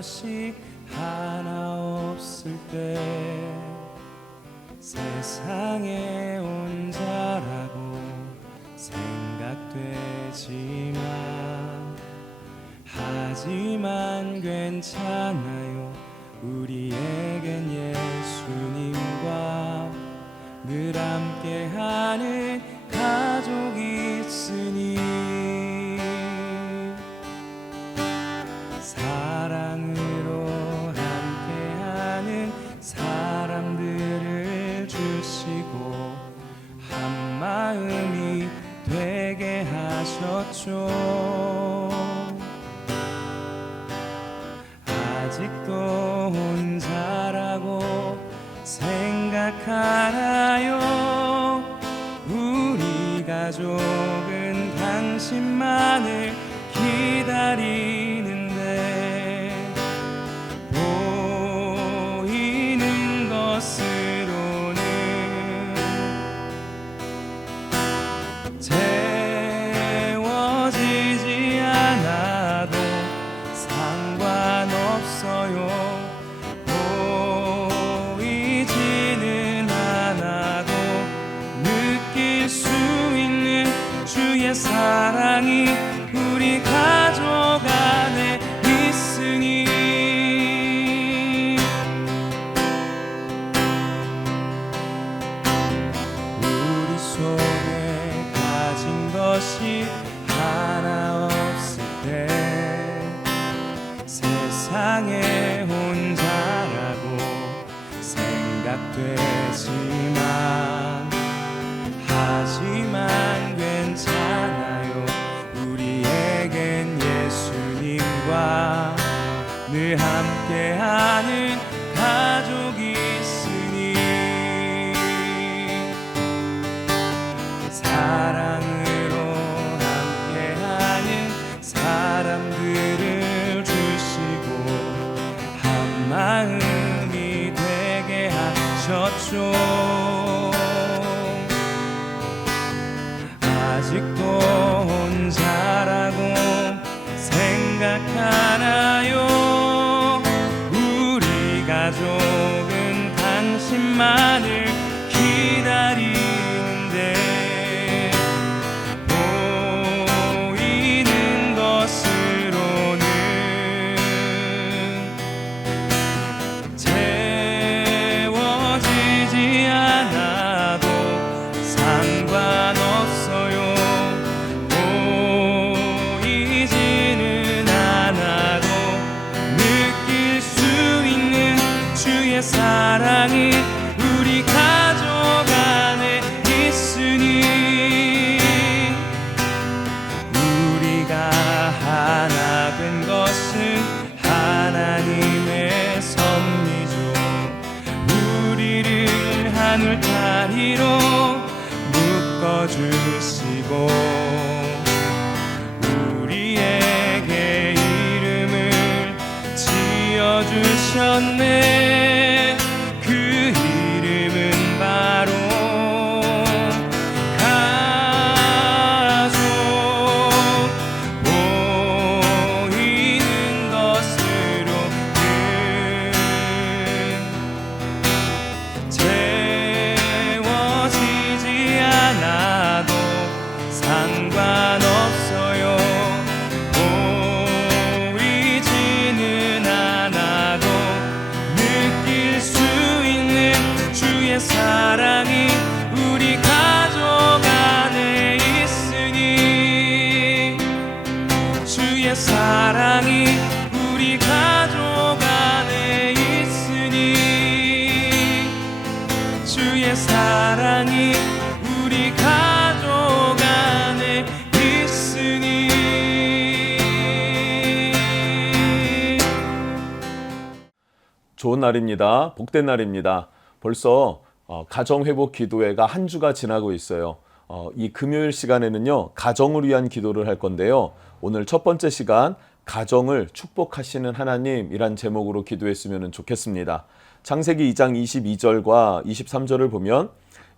것이 하나 없을 때 세상에 혼자라고 생각되지만 하지만 괜찮아요. 우리에겐 예수님과 늘 함께하는 하셨죠. 아직도 혼자라고 생각하나요? 우리 가족은 당신만을 기다리 늘 함께하는 가족이 있으니 사랑으로 함께하는 사람들을 주시고 한 마음이 되게 하셨죠. 아직도 agora. 사랑이 우리 가족 안에 있으니 주의 사랑이 우리 가족 안에 있으니 주의 사랑이 우리 가족 안에 있으니 좋은 날입니다. 복된 날입니다. 벌써 어, 가정회복 기도회가 한 주가 지나고 있어요. 어, 이 금요일 시간에는요, 가정을 위한 기도를 할 건데요. 오늘 첫 번째 시간, 가정을 축복하시는 하나님이란 제목으로 기도했으면 좋겠습니다. 창세기 2장 22절과 23절을 보면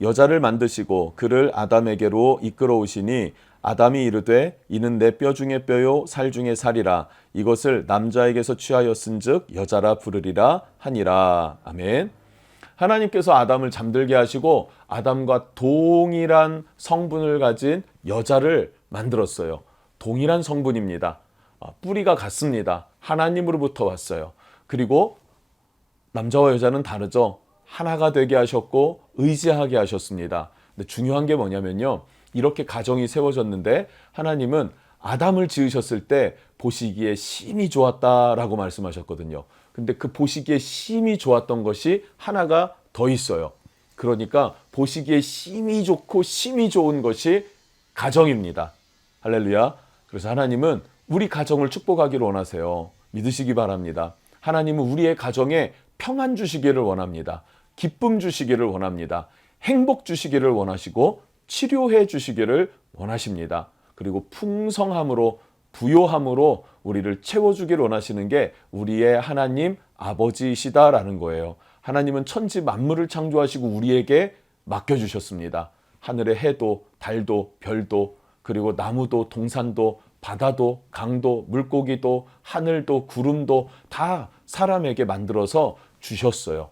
여자를 만드시고 그를 아담에게로 이끌어 오시니 아담이 이르되 이는 내 뼈 중에 뼈요 살 중에 살이라 이것을 남자에게서 취하였은즉 여자라 부르리라 하니라 아멘. 하나님께서 아담을 잠들게 하시고 아담과 동일한 성분을 가진 여자를 만들었어요. 동일한 성분입니다. 아, 뿌리가 같습니다. 하나님으로부터 왔어요. 그리고 남자와 여자는 다르죠. 하나가 되게 하셨고 의지하게 하셨습니다. 근데 중요한 게 뭐냐면요. 이렇게 가정이 세워졌는데 하나님은 아담을 지으셨을 때 보시기에 심히 좋았다라고 말씀하셨거든요. 근데 그 보시기에 심히 좋았던 것이 하나가 더 있어요. 그러니까 보시기에 심히 좋고 심히 좋은 것이 가정입니다. 할렐루야. 그래서 하나님은 우리 가정을 축복하기를 원하세요. 믿으시기 바랍니다. 하나님은 우리의 가정에 평안 주시기를 원합니다. 기쁨 주시기를 원합니다. 행복 주시기를 원하시고 치료해 주시기를 원하십니다. 그리고 풍성함으로 부요함으로 우리를 채워주기를 원하시는 게 우리의 하나님 아버지이시다라는 거예요. 하나님은 천지 만물을 창조하시고 우리에게 맡겨주셨습니다. 하늘의 해도 달도 별도 그리고 나무도 동산도 바다도 강도 물고기도 하늘도 구름도 다 사람에게 만들어서 주셨어요.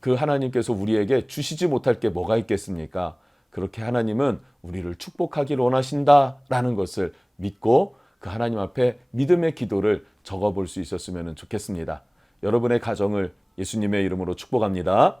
그 하나님께서 우리에게 주시지 못할 게 뭐가 있겠습니까? 그렇게 하나님은 우리를 축복하기를 원하신다라는 것을 믿고 그 하나님 앞에 믿음의 기도를 적어 볼 수 있었으면 좋겠습니다. 여러분의 가정을 예수님의 이름으로 축복합니다.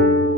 you.